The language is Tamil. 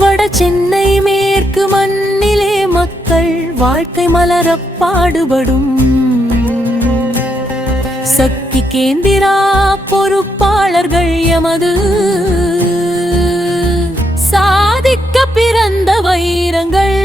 வட சென்னை மேற்கு மண்ணிலே மக்கள் வாழ்க்கை மலரப் பாடுபடும் சக்தி கேந்திரா பொறுப்பாளர்கள் எமது சாதிக்க பிறந்த வைரங்கள்.